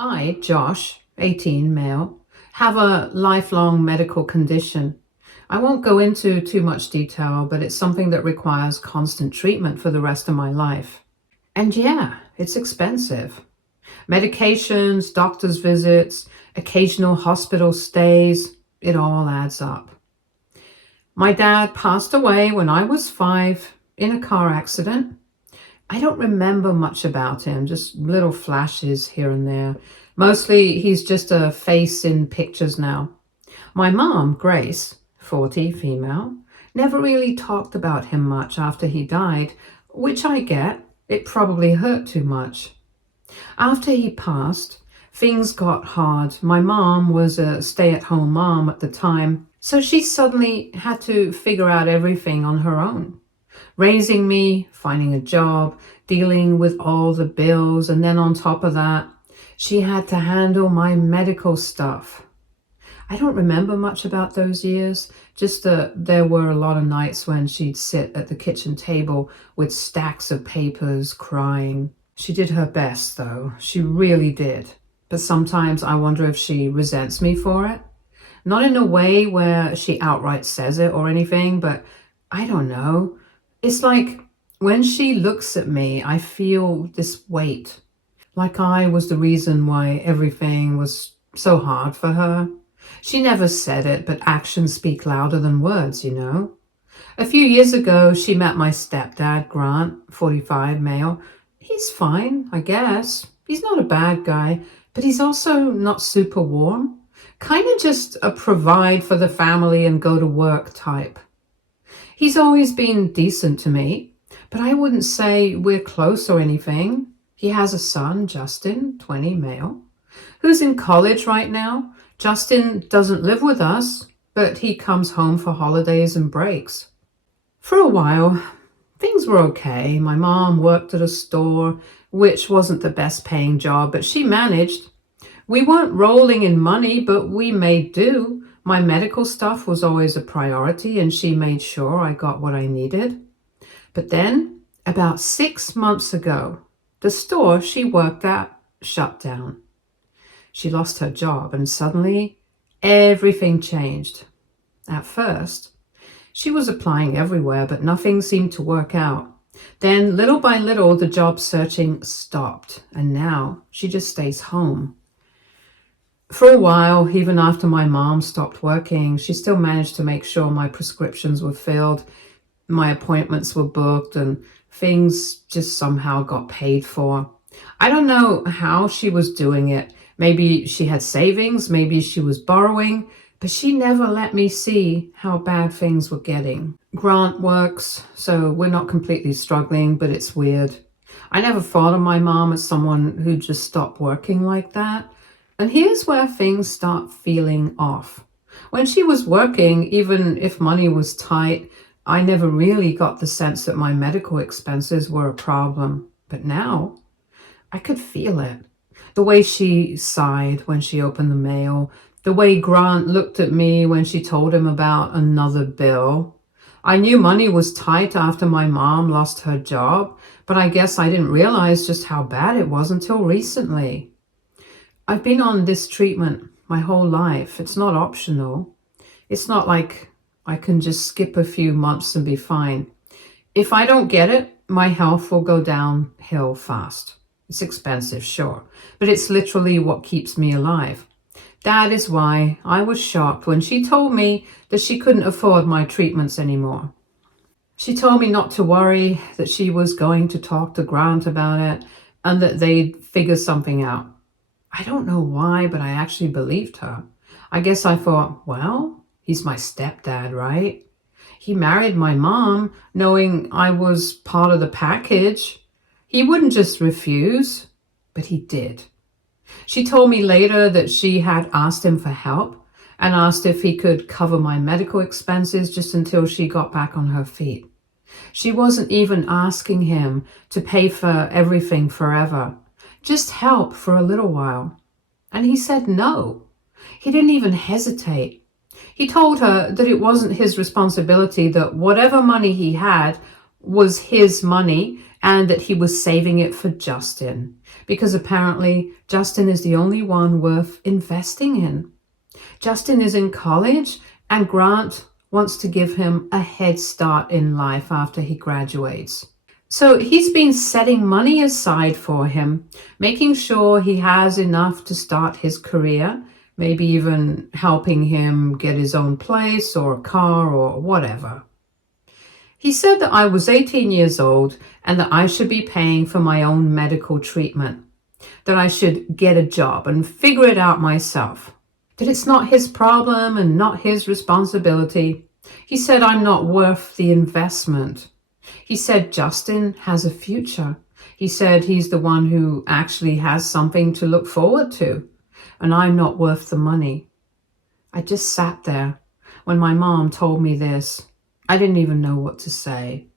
I, Josh, 18, male, have a lifelong medical condition. I won't go into too much detail, but it's something that requires constant treatment for the rest of my life. And yeah, it's expensive. Medications, doctor's visits, occasional hospital stays, it all adds up. My dad passed away when I was 5 in a car accident. I don't remember much about him, just little flashes here and there. Mostly he's just a face in pictures now. My mom, Grace, 40, female, never really talked about him much after he died, which I get. It probably hurt too much. After he passed, things got hard. My mom was a stay-at-home mom at the time, so she suddenly had to figure out everything on her own. Raising me, finding a job, dealing with all the bills, and then on top of that, she had to handle my medical stuff. I don't remember much about those years, just that there were a lot of nights when she'd sit at the kitchen table with stacks of papers, crying. She did her best, though. She really did. But sometimes I wonder if she resents me for it. Not in a way where she outright says it or anything, but I don't know. It's like when she looks at me, I feel this weight, like I was the reason why everything was so hard for her. She never said it, but actions speak louder than words, you know. A few years ago, she met my stepdad, Grant, 45, male. He's fine, I guess. He's not a bad guy, but he's also not super warm. Kind of just a provide for the family and go to work type. He's always been decent to me, but I wouldn't say we're close or anything. He has a son, Justin, 20, male, who's in college right now. Justin doesn't live with us, but he comes home for holidays and breaks. For a while, things were okay. My mom worked at a store, which wasn't the best paying job, but she managed. We weren't rolling in money, but we made do. My medical stuff was always a priority, and she made sure I got what I needed. But then, about 6 months ago, the store she worked at shut down. She lost her job, and suddenly everything changed. At first, she was applying everywhere, but nothing seemed to work out. Then, little by little, the job searching stopped, and now she just stays home. For a while, even after my mom stopped working, she still managed to make sure my prescriptions were filled, my appointments were booked, and things just somehow got paid for. I don't know how she was doing it. Maybe she had savings, maybe she was borrowing, but she never let me see how bad things were getting. Grant works, so we're not completely struggling, but it's weird. I never thought of my mom as someone who just stopped working like that. And here's where things start feeling off. When she was working, even if money was tight, I never really got the sense that my medical expenses were a problem. But now, I could feel it. The way she sighed when she opened the mail, the way Grant looked at me when she told him about another bill. I knew money was tight after my mom lost her job, but I guess I didn't realize just how bad it was until recently. I've been on this treatment my whole life. It's not optional. It's not like I can just skip a few months and be fine. If I don't get it, my health will go downhill fast. It's expensive, sure, but it's literally what keeps me alive. That is why I was shocked when she told me that she couldn't afford my treatments anymore. She told me not to worry, that she was going to talk to Grant about it, and that they'd figure something out. I don't know why, but I actually believed her. I guess I thought, well, he's my stepdad, right? He married my mom knowing I was part of the package. He wouldn't just refuse, but he did. She told me later that she had asked him for help and asked if he could cover my medical expenses just until she got back on her feet. She wasn't even asking him to pay for everything forever. Just help for a little while. And he said no. He didn't even hesitate. He told her that it wasn't his responsibility, that whatever money he had was his money, and that he was saving it for Justin, because apparently Justin is the only one worth investing in. Justin is in college, and Grant wants to give him a head start in life after he graduates. So he's been setting money aside for him, making sure he has enough to start his career, maybe even helping him get his own place or a car or whatever. He said that I was 18 years old and that I should be paying for my own medical treatment, that I should get a job and figure it out myself, that it's not his problem and not his responsibility. He said I'm not worth the investment. He said Justin has a future. He said he's the one who actually has something to look forward to, and I'm not worth the money. I just sat there. When my mom told me this, I didn't even know what to say.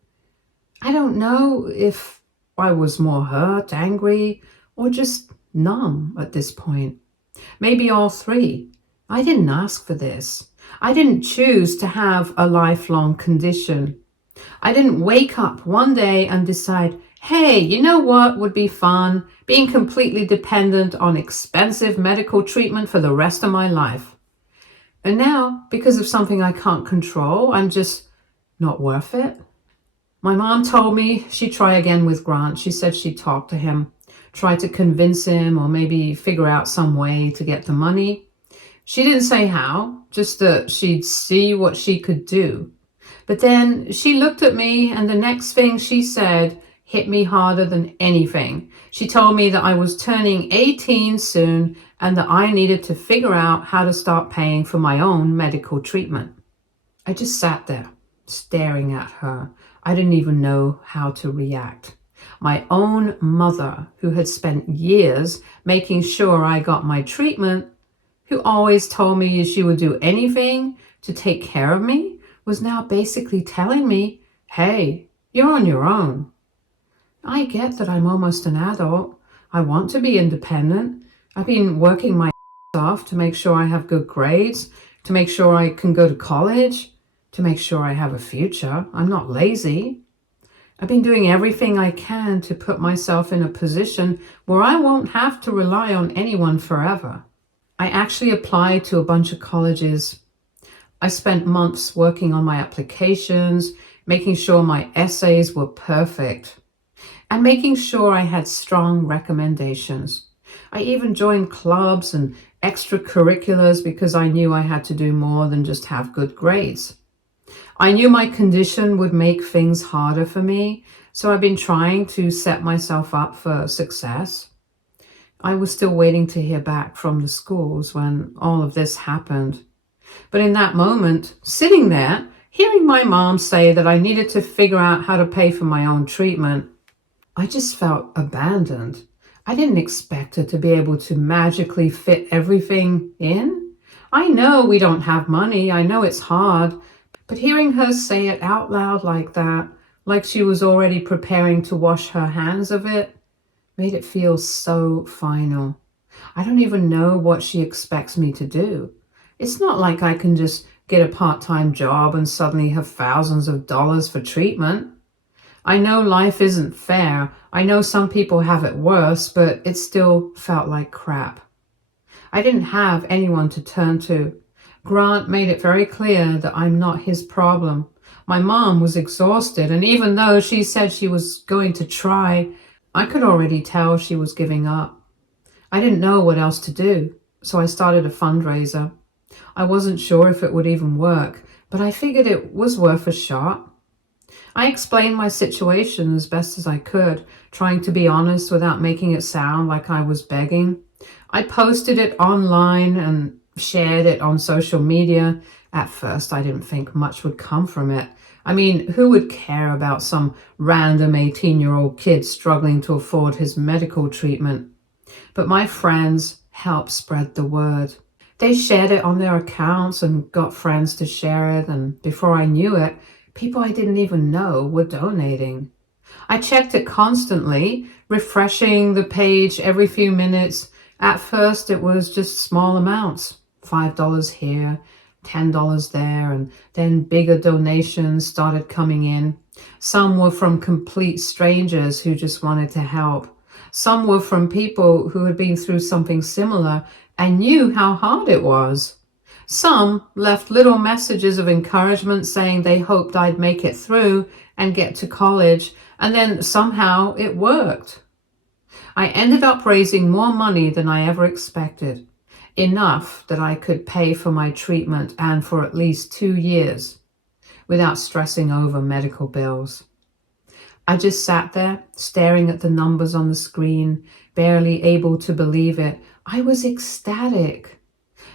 I don't know if I was more hurt, angry, or just numb at this point. Maybe all three. I didn't ask for this. I didn't choose to have a lifelong condition. I didn't wake up one day and decide, hey, you know what would be fun? Being completely dependent on expensive medical treatment for the rest of my life. And now, because of something I can't control, I'm just not worth it. My mom told me she'd try again with Grant. She said she'd talk to him, try to convince him, or maybe figure out some way to get the money. She didn't say how, just that she'd see what she could do. But then she looked at me, and the next thing she said hit me harder than anything. She told me that I was turning 18 soon and that I needed to figure out how to start paying for my own medical treatment. I just sat there, staring at her. I didn't even know how to react. My own mother, who had spent years making sure I got my treatment, who always told me she would do anything to take care of me, was now basically telling me, hey, you're on your own. I get that I'm almost an adult. I want to be independent. I've been working my ass off to make sure I have good grades, to make sure I can go to college, to make sure I have a future. I'm not lazy. I've been doing everything I can to put myself in a position where I won't have to rely on anyone forever. I actually applied to a bunch of colleges. I spent months working on my applications, making sure my essays were perfect, and making sure I had strong recommendations. I even joined clubs and extracurriculars because I knew I had to do more than just have good grades. I knew my condition would make things harder for me, so I've been trying to set myself up for success. I was still waiting to hear back from the schools when all of this happened. But in that moment, sitting there, hearing my mom say that I needed to figure out how to pay for my own treatment, I just felt abandoned. I didn't expect her to be able to magically fit everything in. I know we don't have money. I know it's hard. But hearing her say it out loud like that, like she was already preparing to wash her hands of it, made it feel so final. I don't even know what she expects me to do. It's not like I can just get a part-time job and suddenly have thousands of dollars for treatment. I know life isn't fair. I know some people have it worse, but it still felt like crap. I didn't have anyone to turn to. Grant made it very clear that I'm not his problem. My mom was exhausted, and even though she said she was going to try, I could already tell she was giving up. I didn't know what else to do, so I started a fundraiser. I wasn't sure if it would even work, but I figured it was worth a shot. I explained my situation as best as I could, trying to be honest without making it sound like I was begging. I posted it online and shared it on social media. At first, I didn't think much would come from it. I mean, who would care about some random 18-year-old kid struggling to afford his medical treatment? But my friends helped spread the word. They shared it on their accounts and got friends to share it, and before I knew it, people I didn't even know were donating. I checked it constantly, refreshing the page every few minutes. At first, it was just small amounts, $5 here, $10 there, and then bigger donations started coming in. Some were from complete strangers who just wanted to help. Some were from people who had been through something similar and knew how hard it was. Some left little messages of encouragement saying they hoped I'd make it through and get to college, and then somehow it worked. I ended up raising more money than I ever expected, enough that I could pay for my treatment and for at least 2 years without stressing over medical bills. I just sat there, staring at the numbers on the screen, barely able to believe it. I was ecstatic.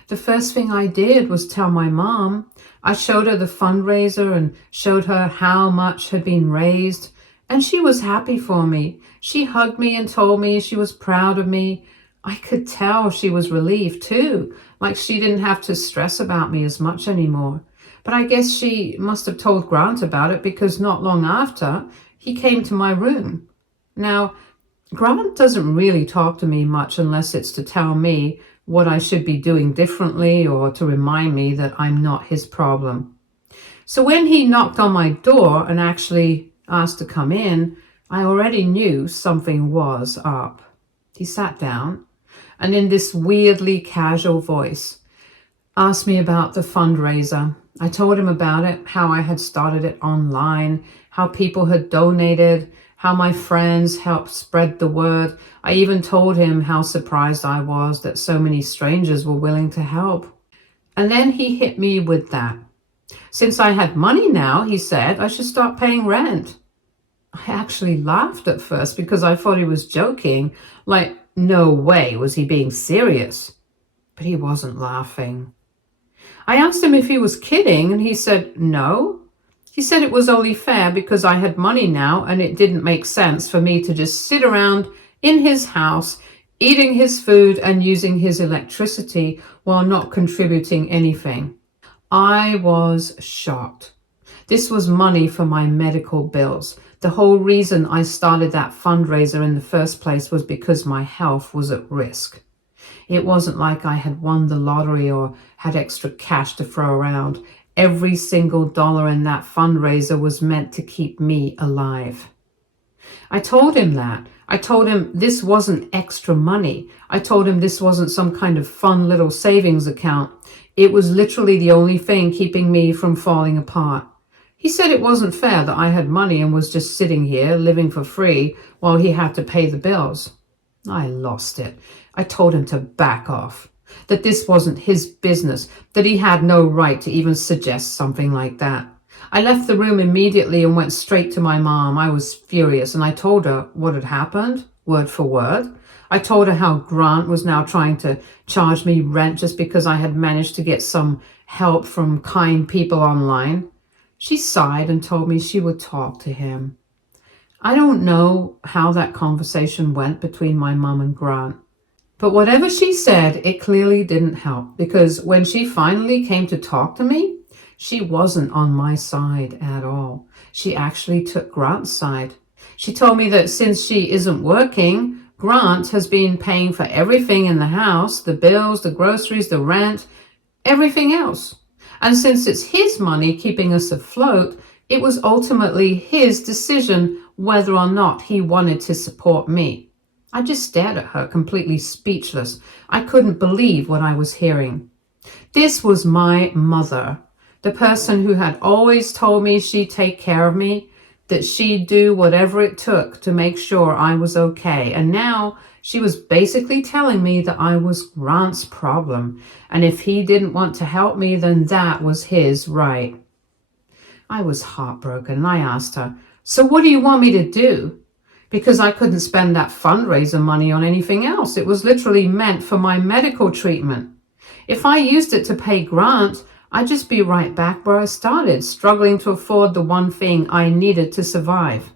The first thing I did was tell my mom. I showed her the fundraiser and showed her how much had been raised, and she was happy for me. She hugged me and told me she was proud of me. I could tell she was relieved too, like she didn't have to stress about me as much anymore. But I guess she must have told Grant about it, because not long after, he came to my room. Now, Grant doesn't really talk to me much unless it's to tell me what I should be doing differently or to remind me that I'm not his problem. So when he knocked on my door and actually asked to come in, I already knew something was up. He sat down and in this weirdly casual voice asked me about the fundraiser. I told him about it, how I had started it online, how people had donated, how my friends helped spread the word. I even told him how surprised I was that so many strangers were willing to help. And then he hit me with that. Since I had money now, he said, I should start paying rent. I actually laughed at first because I thought he was joking, like no way was he being serious. But he wasn't laughing. I asked him if he was kidding, and he said no. He said it was only fair because I had money now and it didn't make sense for me to just sit around in his house, eating his food and using his electricity while not contributing anything. I was shocked. This was money for my medical bills. The whole reason I started that fundraiser in the first place was because my health was at risk. It wasn't like I had won the lottery or had extra cash to throw around. Every single dollar in that fundraiser was meant to keep me alive. I told him that. I told him this wasn't extra money. I told him this wasn't some kind of fun little savings account. It was literally the only thing keeping me from falling apart. He said it wasn't fair that I had money and was just sitting here living for free while he had to pay the bills. I lost it. I told him to back off, that this wasn't his business, that he had no right to even suggest something like that. I left the room immediately and went straight to my mom. I was furious, and I told her what had happened, word for word. I told her how Grant was now trying to charge me rent just because I had managed to get some help from kind people online. She sighed and told me she would talk to him. I don't know how that conversation went between my mom and Grant. But whatever she said, it clearly didn't help, because when she finally came to talk to me, she wasn't on my side at all. She actually took Grant's side. She told me that since she isn't working, Grant has been paying for everything in the house, the bills, the groceries, the rent, everything else. And since it's his money keeping us afloat, it was ultimately his decision whether or not he wanted to support me. I just stared at her, completely speechless. I couldn't believe what I was hearing. This was my mother, the person who had always told me she'd take care of me, that she'd do whatever it took to make sure I was okay. And now she was basically telling me that I was Grant's problem, and if he didn't want to help me, then that was his right. I was heartbroken, and I asked her, so what do you want me to do? Because I couldn't spend that fundraiser money on anything else. It was literally meant for my medical treatment. If I used it to pay Grant, I'd just be right back where I started, struggling to afford the one thing I needed to survive.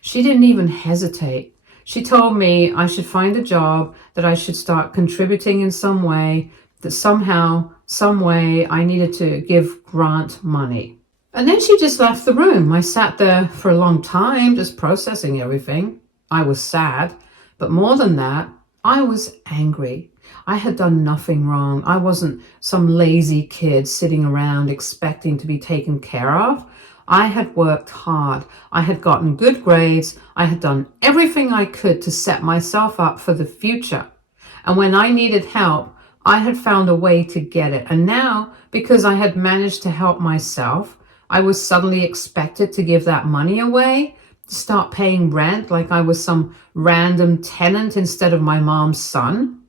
She didn't even hesitate. She told me I should find a job, that I should start contributing in some way, that somehow, some way, I needed to give Grant money. And then she just left the room. I sat there for a long time, just processing everything. I was sad, but more than that, I was angry. I had done nothing wrong. I wasn't some lazy kid sitting around expecting to be taken care of. I had worked hard. I had gotten good grades. I had done everything I could to set myself up for the future. And when I needed help, I had found a way to get it. And now, because I had managed to help myself, I was suddenly expected to give that money away, to start paying rent like I was some random tenant instead of my mom's son.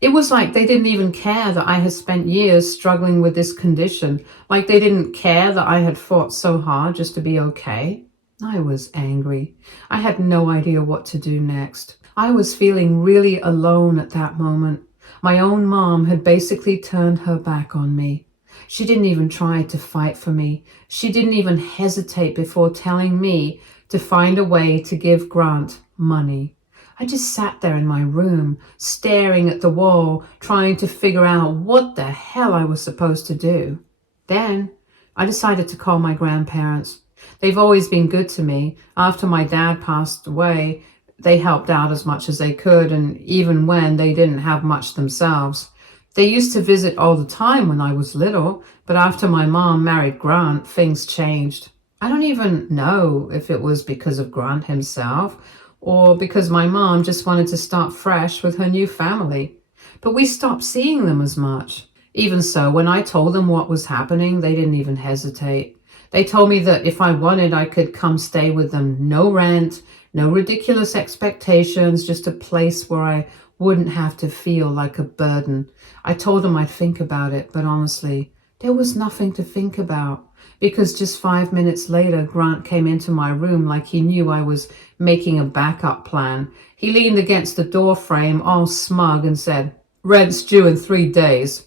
It was like they didn't even care that I had spent years struggling with this condition, like they didn't care that I had fought so hard just to be okay. I was angry. I had no idea what to do next. I was feeling really alone at that moment. My own mom had basically turned her back on me. She didn't even try to fight for me. She didn't even hesitate before telling me to find a way to give Grant money. I just sat there in my room, staring at the wall, trying to figure out what the hell I was supposed to do. Then I decided to call my grandparents. They've always been good to me. After my dad passed away, they helped out as much as they could, and even when they didn't have much themselves. They used to visit all the time when I was little, but after my mom married Grant, things changed. I don't even know if it was because of Grant himself or because my mom just wanted to start fresh with her new family. But we stopped seeing them as much. Even so, when I told them what was happening, they didn't even hesitate. They told me that if I wanted, I could come stay with them. No rent, no ridiculous expectations, just a place where I wouldn't have to feel like a burden. I told them I'd think about it, but honestly, there was nothing to think about. Because just 5 minutes later, Grant came into my room like he knew I was making a backup plan. He leaned against the door frame, all smug, and said, "Rent's due in 3 days."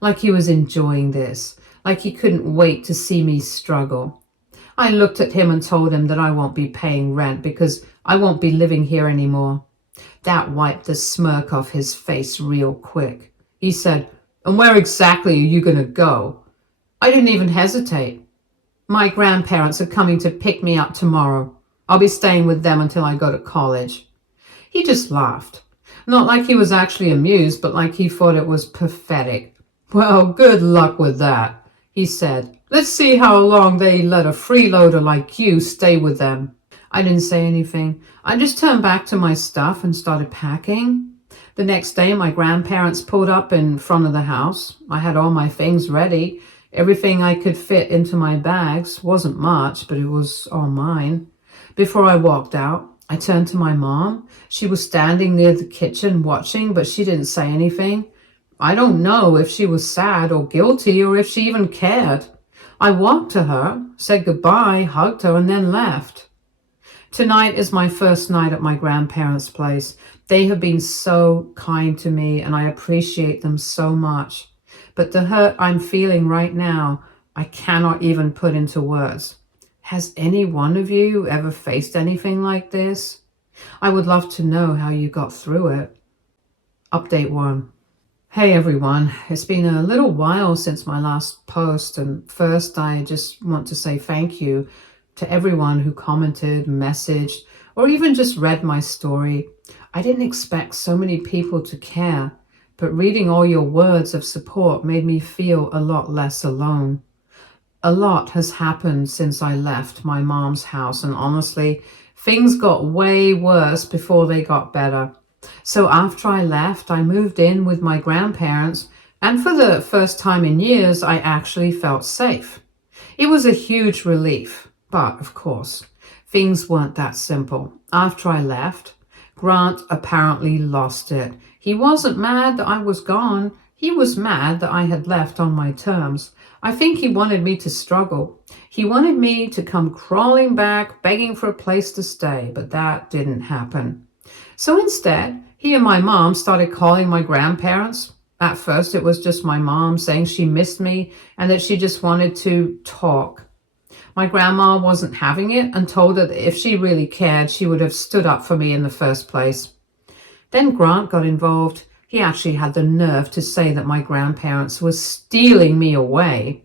Like he was enjoying this, like he couldn't wait to see me struggle. I looked at him and told him that I won't be paying rent because I won't be living here anymore. That wiped the smirk off his face real quick. He said, "And where exactly are you going to go?" I didn't even hesitate. "My grandparents are coming to pick me up tomorrow. I'll be staying with them until I go to college." He just laughed. Not like he was actually amused, but like he thought it was pathetic. "Well, good luck with that," he said. "Let's see how long they let a freeloader like you stay with them." I didn't say anything. I just turned back to my stuff and started packing. The next day, my grandparents pulled up in front of the house. I had all my things ready. Everything I could fit into my bags. Wasn't much, but it was all mine. Before I walked out, I turned to my mom. She was standing near the kitchen watching, but she didn't say anything. I don't know if she was sad or guilty or if she even cared. I walked to her, said goodbye, hugged her, and then left. Tonight is my first night at my grandparents' place. They have been so kind to me, and I appreciate them so much. But the hurt I'm feeling right now, I cannot even put into words. Has any one of you ever faced anything like this? I would love to know how you got through it. Update 1. Hey everyone, it's been a little while since my last post, and first I just want to say thank you to everyone who commented, messaged, or even just read my story. I didn't expect so many people to care, but reading all your words of support made me feel a lot less alone. A lot has happened since I left my mom's house, and honestly, things got way worse before they got better. So after I left, I moved in with my grandparents, and for the first time in years, I actually felt safe. It was a huge relief, but of course, things weren't that simple. After I left, Grant apparently lost it. He wasn't mad that I was gone. He was mad that I had left on my terms. I think he wanted me to struggle. He wanted me to come crawling back, begging for a place to stay, but that didn't happen. So instead, he and my mom started calling my grandparents. At first, it was just my mom saying she missed me and that she just wanted to talk. My grandma wasn't having it and told her that if she really cared, she would have stood up for me in the first place. Then Grant got involved. He actually had the nerve to say that my grandparents were stealing me away,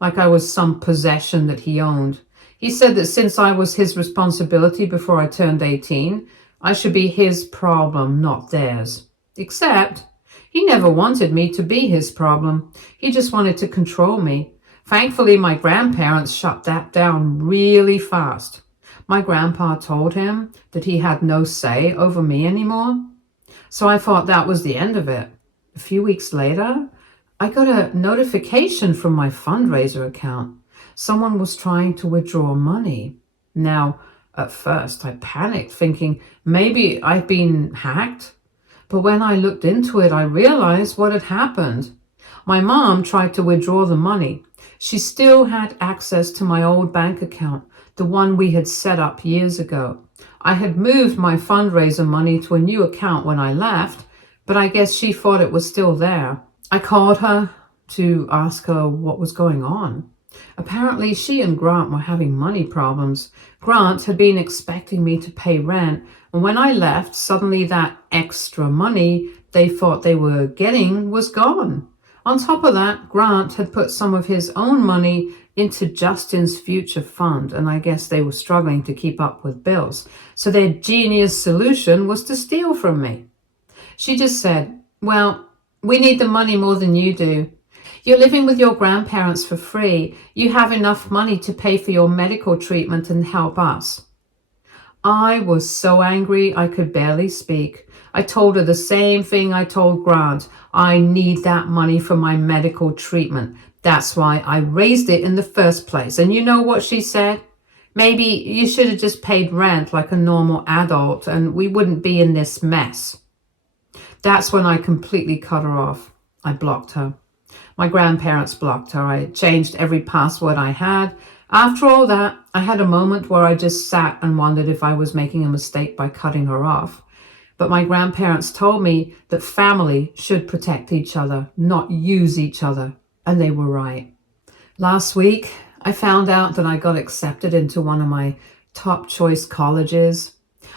like I was some possession that he owned. He said that since I was his responsibility before I turned 18, I should be his problem, not theirs. Except, he never wanted me to be his problem. He just wanted to control me. Thankfully, my grandparents shut that down really fast. My grandpa told him that he had no say over me anymore. So I thought that was the end of it. A few weeks later, I got a notification from my fundraiser account. Someone was trying to withdraw money. Now, at first, I panicked, thinking maybe I'd been hacked. But when I looked into it, I realized what had happened. My mom tried to withdraw the money. She still had access to my old bank account, the one we had set up years ago. I had moved my fundraiser money to a new account when I left, but I guess she thought it was still there. I called her to ask her what was going on. Apparently, she and Grant were having money problems. Grant had been expecting me to pay rent, and when I left, suddenly that extra money they thought they were getting was gone. On top of that, Grant had put some of his own money into Justin's future fund, and I guess they were struggling to keep up with bills. So their genius solution was to steal from me. She just said, "Well, we need the money more than you do. You're living with your grandparents for free. You have enough money to pay for your medical treatment and help us." I was so angry I could barely speak. I told her the same thing I told Grant. I need that money for my medical treatment. That's why I raised it in the first place. And you know what she said? "Maybe you should have just paid rent like a normal adult and we wouldn't be in this mess." That's when I completely cut her off. I blocked her. My grandparents blocked her. I changed every password I had. After all that, I had a moment where I just sat and wondered if I was making a mistake by cutting her off. But my grandparents told me that family should protect each other, not use each other. And they were right. Last week, I found out that I got accepted into one of my top choice colleges.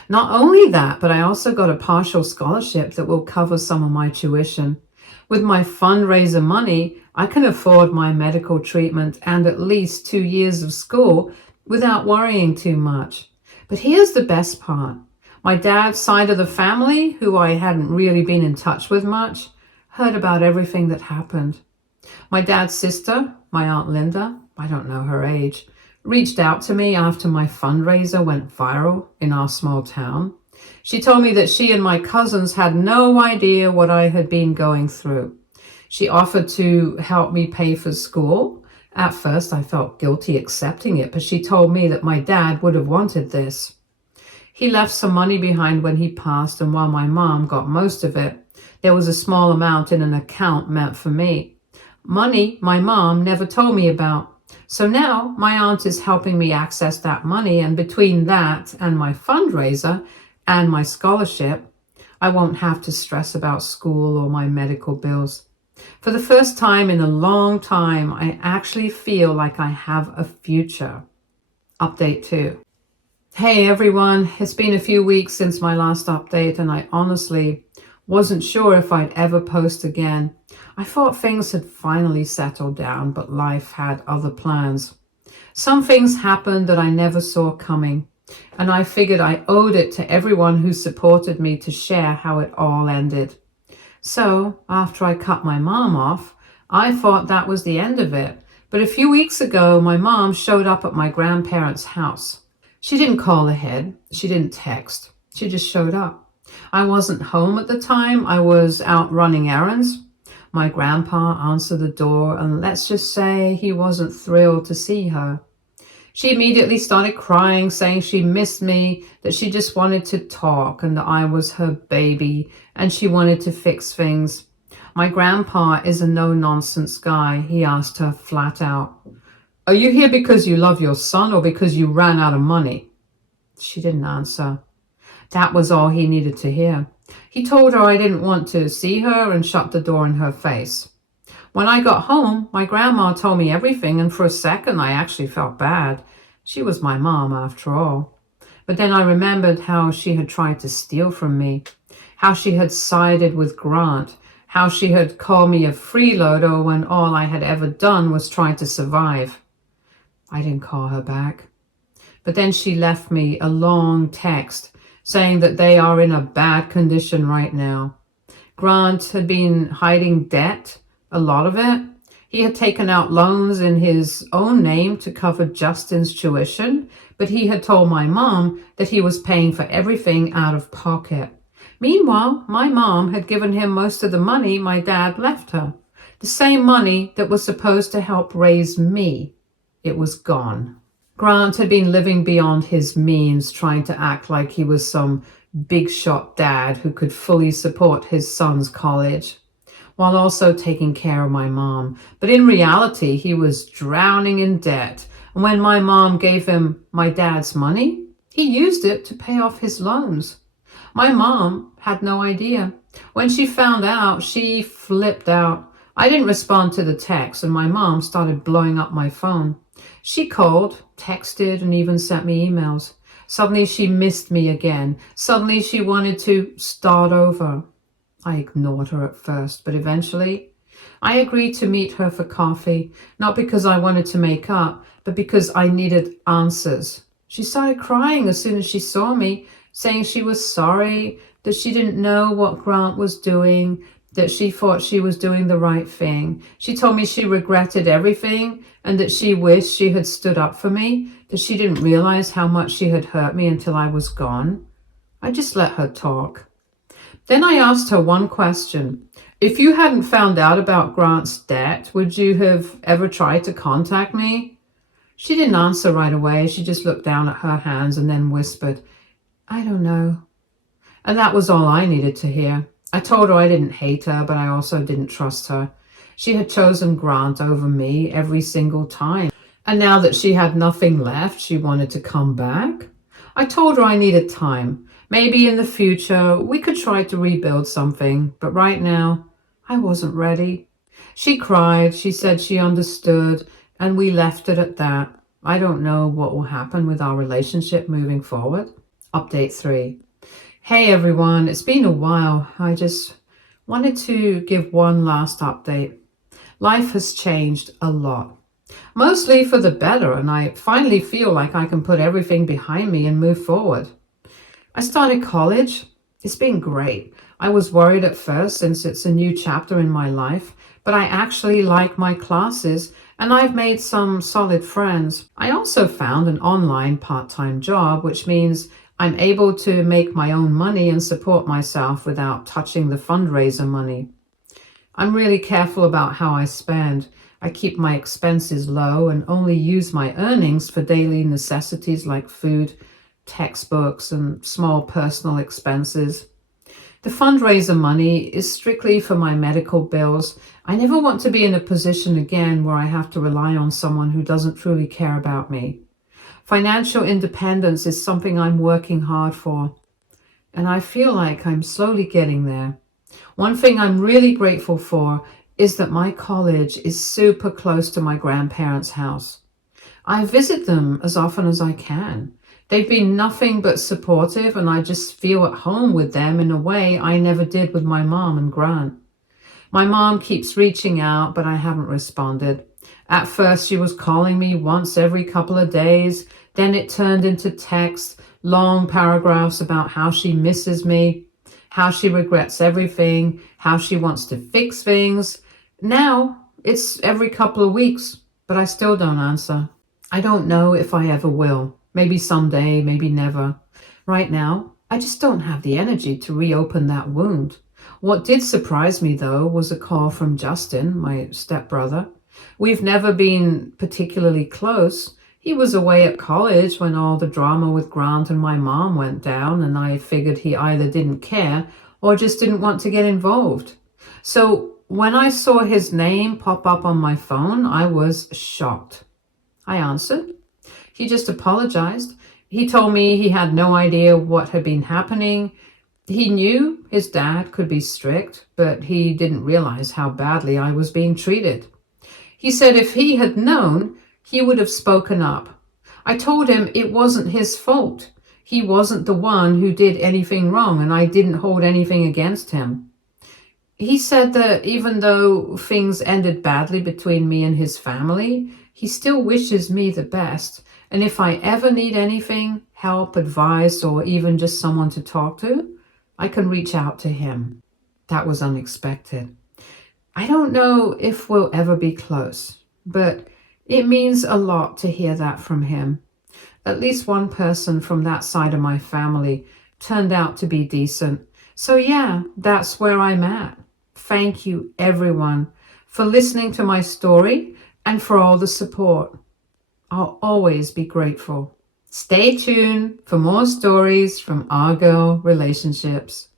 Not only that, but I also got a partial scholarship that will cover some of my tuition. With my fundraiser money, I can afford my medical treatment and at least 2 years of school without worrying too much. But here's the best part. My dad's side of the family, who I hadn't really been in touch with much, heard about everything that happened. My dad's sister, my Aunt Linda, I don't know her age, reached out to me after my fundraiser went viral in our small town. She told me that she and my cousins had no idea what I had been going through. She offered to help me pay for school. At first, I felt guilty accepting it, but she told me that my dad would have wanted this. He left some money behind when he passed, and while my mom got most of it, there was a small amount in an account meant for me. Money my mom never told me about. So now my aunt is helping me access that money, and between that and my fundraiser and my scholarship, I won't have to stress about school or my medical bills. For the first time in a long time, I actually feel like I have a future. Update 2. Hey everyone, it's been a few weeks since my last update, and I honestly wasn't sure if I'd ever post again. I thought things had finally settled down, but life had other plans. Some things happened that I never saw coming, and I figured I owed it to everyone who supported me to share how it all ended. So, after I cut my mom off, I thought that was the end of it. But a few weeks ago, my mom showed up at my grandparents' house. She didn't call ahead. She didn't text. She just showed up. I wasn't home at the time. I was out running errands. My grandpa answered the door, and let's just say he wasn't thrilled to see her. She immediately started crying, saying she missed me, that she just wanted to talk, and that I was her baby, and she wanted to fix things. My grandpa is a no-nonsense guy. He asked her flat out, "Are you here because you love your son or because you ran out of money?" She didn't answer. That was all he needed to hear. He told her I didn't want to see her and shut the door in her face. When I got home, my grandma told me everything, and for a second I actually felt bad. She was my mom after all. But then I remembered how she had tried to steal from me, how she had sided with Grant, how she had called me a freeloader when all I had ever done was try to survive. I didn't call her back. But then she left me a long text saying that they are in a bad condition right now. Grant had been hiding debt, a lot of it, He had taken out loans in his own name to cover Justin's tuition, but he had told my mom that he was paying for everything out of pocket. Meanwhile, my mom had given him most of the money my dad left her. The same money that was supposed to help raise me. It was gone. Grant had been living beyond his means, trying to act like he was some big shot dad who could fully support his son's college, while also taking care of my mom. But in reality, he was drowning in debt. And when my mom gave him my dad's money, he used it to pay off his loans. My mom had no idea. When she found out, she flipped out. I didn't respond to the text, and my mom started blowing up my phone. She called, texted, and even sent me emails. Suddenly she missed me again. Suddenly she wanted to start over. I ignored her at first, but eventually I agreed to meet her for coffee, not because I wanted to make up, but because I needed answers. She started crying as soon as she saw me, saying she was sorry, that she didn't know what Grant was doing, that she thought she was doing the right thing. She told me she regretted everything and that she wished she had stood up for me, that she didn't realize how much she had hurt me until I was gone. I just let her talk. Then I asked her one question. If you hadn't found out about Grant's debt, would you have ever tried to contact me? She didn't answer right away. She just looked down at her hands and then whispered, I don't know. And that was all I needed to hear. I told her I didn't hate her, but I also didn't trust her. She had chosen Grant over me every single time. And now that she had nothing left, she wanted to come back. I told her I needed time. Maybe in the future we could try to rebuild something, but right now I wasn't ready. She cried, she said she understood, and we left it at that. I don't know what will happen with our relationship moving forward. Update 3. Hey everyone, it's been a while. I just wanted to give one last update. Life has changed a lot. Mostly for the better, and I finally feel like I can put everything behind me and move forward. I started college. It's been great. I was worried at first since it's a new chapter in my life, but I actually like my classes and I've made some solid friends. I also found an online part-time job, which means I'm able to make my own money and support myself without touching the fundraiser money. I'm really careful about how I spend. I keep my expenses low and only use my earnings for daily necessities like food, textbooks, and small personal expenses. The fundraiser money is strictly for my medical bills. I never want to be in a position again where I have to rely on someone who doesn't truly care about me. Financial independence is something I'm working hard for, and I feel like I'm slowly getting there. One thing I'm really grateful for is that my college is super close to my grandparents' house. I visit them as often as I can. They've been nothing but supportive, and I just feel at home with them in a way I never did with my mom and Grant. My mom keeps reaching out, but I haven't responded. At first, she was calling me once every couple of days. Then it turned into text, long paragraphs about how she misses me, how she regrets everything, how she wants to fix things. Now, it's every couple of weeks, but I still don't answer. I don't know if I ever will. Maybe someday, maybe never. Right now, I just don't have the energy to reopen that wound. What did surprise me, though, was a call from Justin, my stepbrother. We've never been particularly close. He was away at college when all the drama with Grant and my mom went down, and I figured he either didn't care or just didn't want to get involved. So when I saw his name pop up on my phone, I was shocked. I answered. He just apologized. He told me he had no idea what had been happening. He knew his dad could be strict, but he didn't realize how badly I was being treated. He said if he had known, he would have spoken up. I told him it wasn't his fault. He wasn't the one who did anything wrong, and I didn't hold anything against him. He said that even though things ended badly between me and his family, he still wishes me the best. And if I ever need anything, help, advice, or even just someone to talk to, I can reach out to him. That was unexpected. I don't know if we'll ever be close, but it means a lot to hear that from him. At least one person from that side of my family turned out to be decent. So yeah, that's where I'm at. Thank you, everyone, for listening to my story and for all the support. I'll always be grateful. Stay tuned for more stories from our girl relationships.